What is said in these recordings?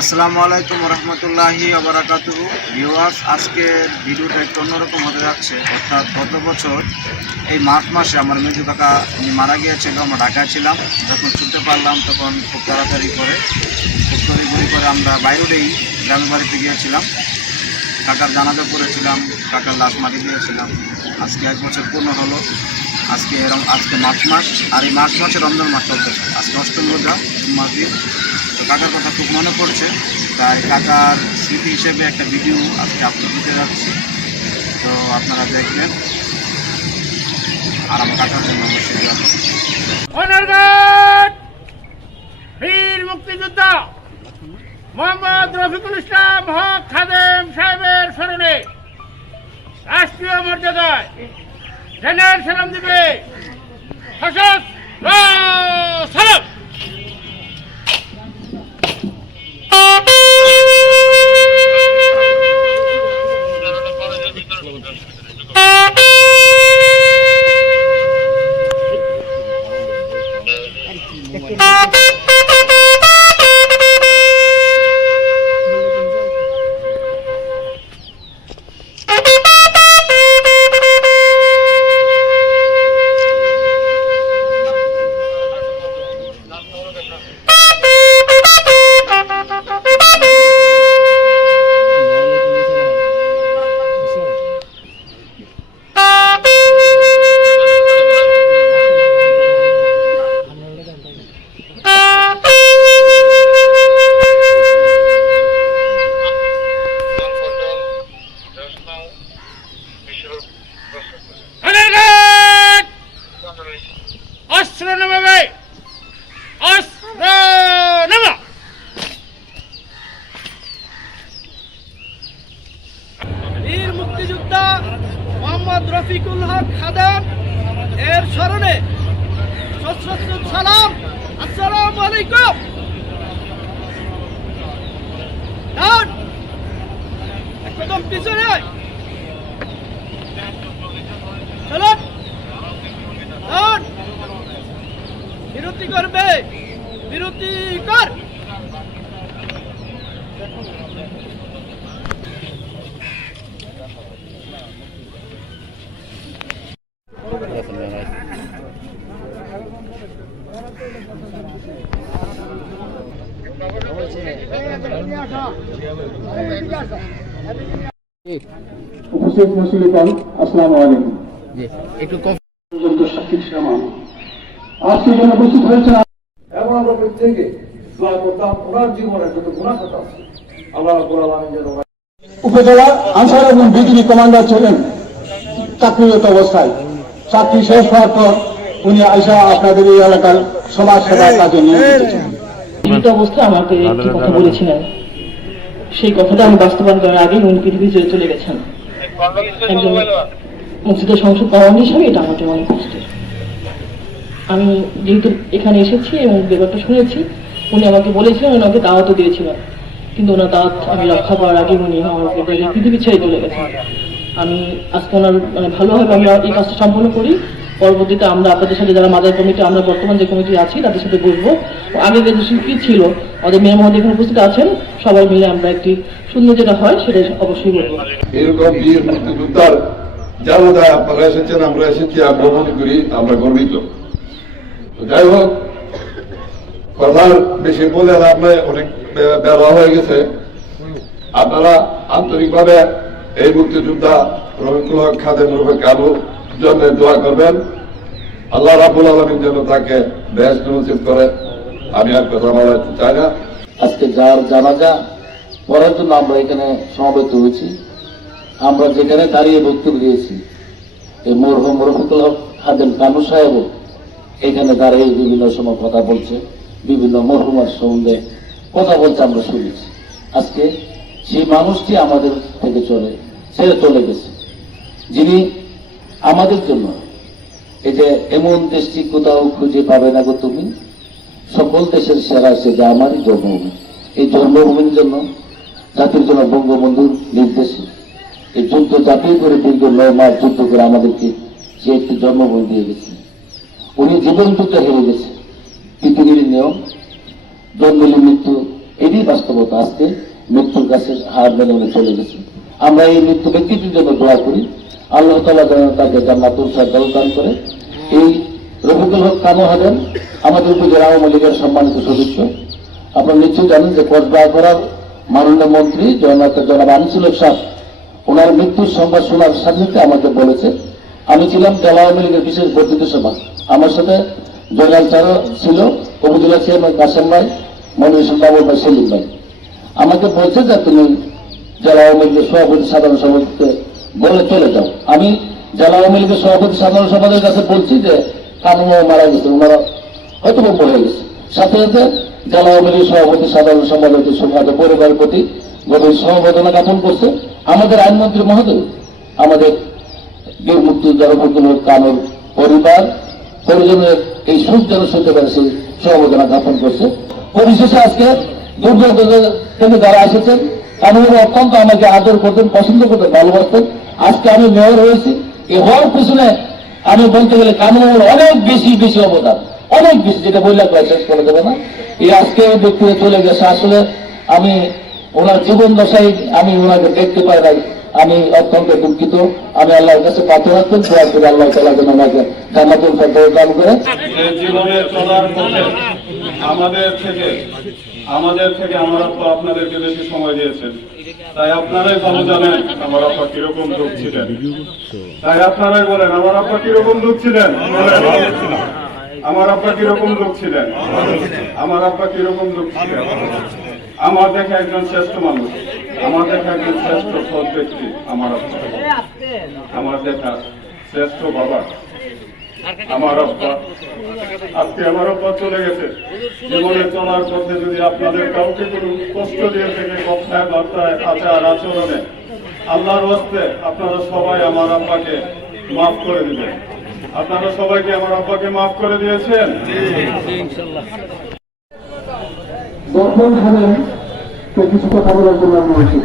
আসসালামু আলাইকুম রহমতুল্লাহি আবরাকাতুহু। ভিউয়ার্স, আজকের ভিডিওটা একটু অন্যরকম হতে যাচ্ছে। অর্থাৎ গত বছর এই মার্চ মাসে আমার মেজু কাকা উনি মারা গিয়েছিল। আমরা ঢাকায় ছিলাম, যখন ছুটতে পারলাম তখন খুব তাড়াতাড়ি করে আমরা বাইরেই গ্রামের বাড়িতে গিয়েছিলাম। কাকার জানাজা করেছিলাম, কাকার লাশ মাটি দিয়েছিলাম। আজকে 1 বছর পূর্ণ হলো। আজকে মার্চ মাস, আর এই মার্চ মাসে রমজান মাস চলতেছে। আজকে 8ম রোজা, মাস দিন। তো কাকার কথা খুব মনে পড়ছে, তাই কাকার স্মৃতি হিসেবে একটা ভিডিও আজকে আপলোড দিতে যাচ্ছি। তো আপনারা দেখবেন, আর আমার কাকার জন্য অবশ্যই বীর মুক্তিযোদ্ধা মোহাম্মদ রফিকুল ইসলাম হক খাদেম সাহেবের স্মরণে রাষ্ট্রীয় মর্যাদায় জেনারেল সালাম দিবে। সালাম। বীর মুক্তিযোদ্ধা মোহাম্মদ রফিকুল হক খাদেম এর স্মরণে সশস্ত্র সালাম। আসসালামু আলাইকুম। একদম পিছনে চলুন, বিরতি করবে, বিরতি কর। উপস্থিত মুসলিগণ, আসসালামু আলাইকুম। আজকে জন্য উপস্থিত হয়েছেন এবং আমরা প্রত্যেকে দোয়া করতাম ওনার জীবনে যত গুনাহ কথা আছে আল্লাহ রাব্বুল আলামিন যেন। উপজেলা আনসার এবং বিজিবি কমান্ডার ছিলেন চাকরিরত অবস্থায়। চাকরি শেষ হওয়ার পর উনি আইসা আপনাদের এই এলাকার সমাজ সেবার কাজে নিয়ে এসেছেন। জীবিত অবস্থায় আমাকে একটি কথা বলেছিলেন, সেই কথাটা আমি বাস্তবায়ন করার আগে উনি পৃথিবী ছেড়ে চলে গেছেন। একজন মসজিদের সংসদ কর্মী হিসাবে এটা আমাকে অনেক কষ্টের। আমি যেহেতু এখানে এসেছি এবং ব্যাপারটা শুনেছি, উনি আমাকে বলেছিলেন, ওনাকে দাওয়াতও দিয়েছিলেন, কিন্তু ওনার দাওয়াত আমি রক্ষা করার আগে উনি আমাকে পৃথিবী ছেড়ে চলে গেছেন। আমি আজকে ওনার ভালোভাবে আমরা এই কাজটা সম্পন্ন করি। পরবর্তীতে আমরা আপনাদের সাথে যারা মাদার কমিটি, আমরা বর্তমান যে কমিটি আছি তাদের সাথে বসবো। আগে যে শিল্পী ছিল আমাদের মেয়ের মধ্যে এখানে উপস্থিত আছেন, সবাই মিলে আমরা একটি সুন্দর যেটা হয় সেটা অবশ্যই বলবো। এরকম বীর মুক্তিযোদ্ধার জানাজায় আপনারা এসেছেন, আমরা এসেছি, আমরা মনে করি আমরা গর্বিত। যাই হোক, কথার বেশি বলে আপনার অনেক বেলা হয়ে গেছে। আপনারা আন্তরিকভাবে এই মুক্তিযোদ্ধা রফিকুল হক খাদেম কালুর জন্য দোয়া করবেন। আল্লাহ রাব্বুল আলামিন যেন তাকে বেহেশত নসিব করে। আমি আর কথা বলাতে চাই না। আজকে যার জানাজা পড়ার জন্য আমরা এখানে সমবেত হয়েছি, আমরা যেখানে দাঁড়িয়ে বক্তব্য দিয়েছি, এই মরহুম রফিকুল হক খাদেম কানু সাহেবও এখানে দাঁড়িয়ে বিভিন্ন সময় কথা বলছে, বিভিন্ন মরহুমার সম্বন্ধে কথা বলছে, আমরা শুনেছি। আজকে সেই মানুষটি আমাদের থেকে ছেড়ে চলে গেছে, যিনি আমাদের জন্য এই যে এমন দেশটি কোথাও খুঁজে পাবে না গো তুমি, সকল দেশের সেরা সে যে আমারই জন্মভূমি। এই জন্মভূমির জন্য জাতির জন্য বঙ্গবন্ধুর নির্দেশে এই যুদ্ধ জাতীয় করে দীর্ঘ 9 মাস যুদ্ধ করে আমাদেরকে সে একটি জন্মভূমি দিয়ে গেছে। উনি জীবন যুদ্ধ হেরে গেছে। পৃথিবীর নিয়ম, জন্মলে মৃত্যু এটি বাস্তবতা। আজকে মৃত্যুর কাছে হার মেনে উনি চলে গেছে। আমরা এই মৃত্যু ব্যক্তিটির জন্য দোয়া করি, আল্লাহ তাআলা যেন তাকে জান্নাতুল ফেরদাউস দান করে। এই রফিকুল হক কানু হলেন আমাদের উপজেলা আওয়ামী লীগের সম্মানিত সদস্য। আপনারা নিশ্চয়ই জানেন যে কক্সবাজার মাননীয় মন্ত্রী জনাব আনিসুল হক সাহেব ওনার মৃত্যুর সংবাদ শোনার সাথে সাথে আমাকে বলেছে। আমি ছিলাম জেলা আওয়ামী লীগের বিশেষ বর্ধিত সভা, আমার সাথে জয়নাল চারও ছিল, উপজেলা চেয়ারম্যান কাসেম ভাই, মনির বাবুল ভাই, সেলিম ভাই। আমাকে বলছে যে তুমি জেলা আওয়ামী লীগের সভাপতি সাধারণ সভাপতিকে বলে চলে যাও। আমি জেলা আওয়ামী লীগের সভাপতি সাধারণ সম্পাদকের কাছে বলছি যে কানু মারা গেছে, ওনারা হয়তো মরে গেছে। সাথে সাথে জেলা আওয়ামী লীগের সভাপতি সাধারণ সম্পাদকের সঙ্গে পরিবারের প্রতি গভীর সমবেদনা জ্ঞাপন করছে। আমাদের আইনমন্ত্রী মহোদয়, আমাদের বীর মুক্তিযোদ্ধা রফিকুল হক কানুর পরিবার পরিজনের এই সুখ যেন সইতে পারে সেই সমবেদনা জ্ঞাপন করছে। পরিশেষে আজকে দুর্যোগ থেকে যারা এসেছেন, কানুর অত্যন্ত আমাকে আদর করতেন, পছন্দ করতেন, ভালোবাসতেন। আজকে আমি মেয়র হয়েছি, এই হওয়ার পিছনে আমি বলতে গেলে কানুর অনেক বেশি বেশি অবদান, অনেক বেশি, যেটা বললে শেষ করে দেবে না। এই আজকে ব্যক্তিরা চলে গেছে, আসলে আমি ওনার জীবন দশায় আমি ওনাকে দেখতে পাই নাই, আমি অত্যন্ত দুঃখিত। আমি আল্লাহর কাছে প্রার্থনা করি, দোয়া করি আল্লাহ তাআলা যেন ওনাকে জান্নাতুল ফেরদাউস দান করে। যে জীবনে চলার পথে আমাদের থেকে আমার আব্বা আপনাদেরকে বেশি সময় দিয়েছেন, তাই আপনারাই ভালো জানেন আমার আব্বা কিরকম দুঃখ ছিলেন। তাই আপনারাই বলেন আমার আব্বা কিরকম দুঃখ ছিলেন, আমার আব্বা কিরকম দুঃখ ছিলেন, আমার আব্বা কিরকম দুঃখ ছিলেন। আমার দেখা একজন শ্রেষ্ঠ মানুষ, আমার দেখা একজন শ্রেষ্ঠ সৎ ব্যক্তি আমার আব্বা, আমার দেখা শ্রেষ্ঠ বাবা আমার আব্বা। আজকে আমার আব্বা চলে গেছে। জীবনে চলার পথে যদি আপনাদের কাউকে কোনো কষ্ট দিয়ে থেকে কথায় বার্তায় আচার আচরণে, আল্লাহর হস্তে আপনারা সবাই আমার আব্বাকে মাফ করে দিবেন। আপনারা সবাইকে আমার আব্বাকে মাফ করে দিয়েছেন। দর্শন খানের কিছু কথা বলার জন্য আমি বলছি।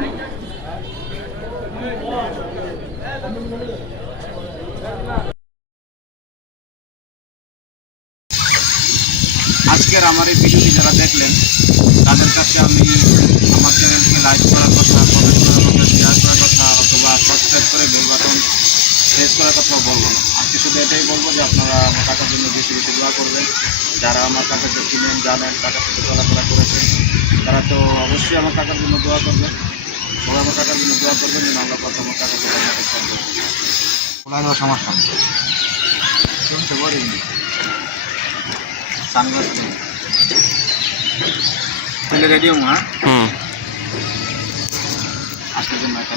আজকের আমার এই ভিডিওটি যারা দেখলেন তাদের কাছে আমি আমার চ্যানেলকে লাইক করার কথা, কমেন্ট করার কথা, শেয়ার করার কথা অথবা সাবস্ক্রাইব করে বেল বাটন প্রেস করার কথা বলবো না। আজকে শুধু এটাই বলবো যে আপনারা আমার টাকার জন্য বেশি বেশি দোয়া করবেন। যারা আমার টাকাকে চিনেন, জানেন, টাকার সাথে চলাফেরা করেছেন, তারা তো অবশ্যই আমার টাকার জন্য দোয়া করবেন। সবাই আমার টাকার জন্য দোয়া করবেন যেন আল্লাহ কথা আমার টাকা করবেন। সমস্যা শুনতে পারিনি সানগ্লাস তাহলে রেডি হবো। হ্যাঁ, আজকের জন্য একটা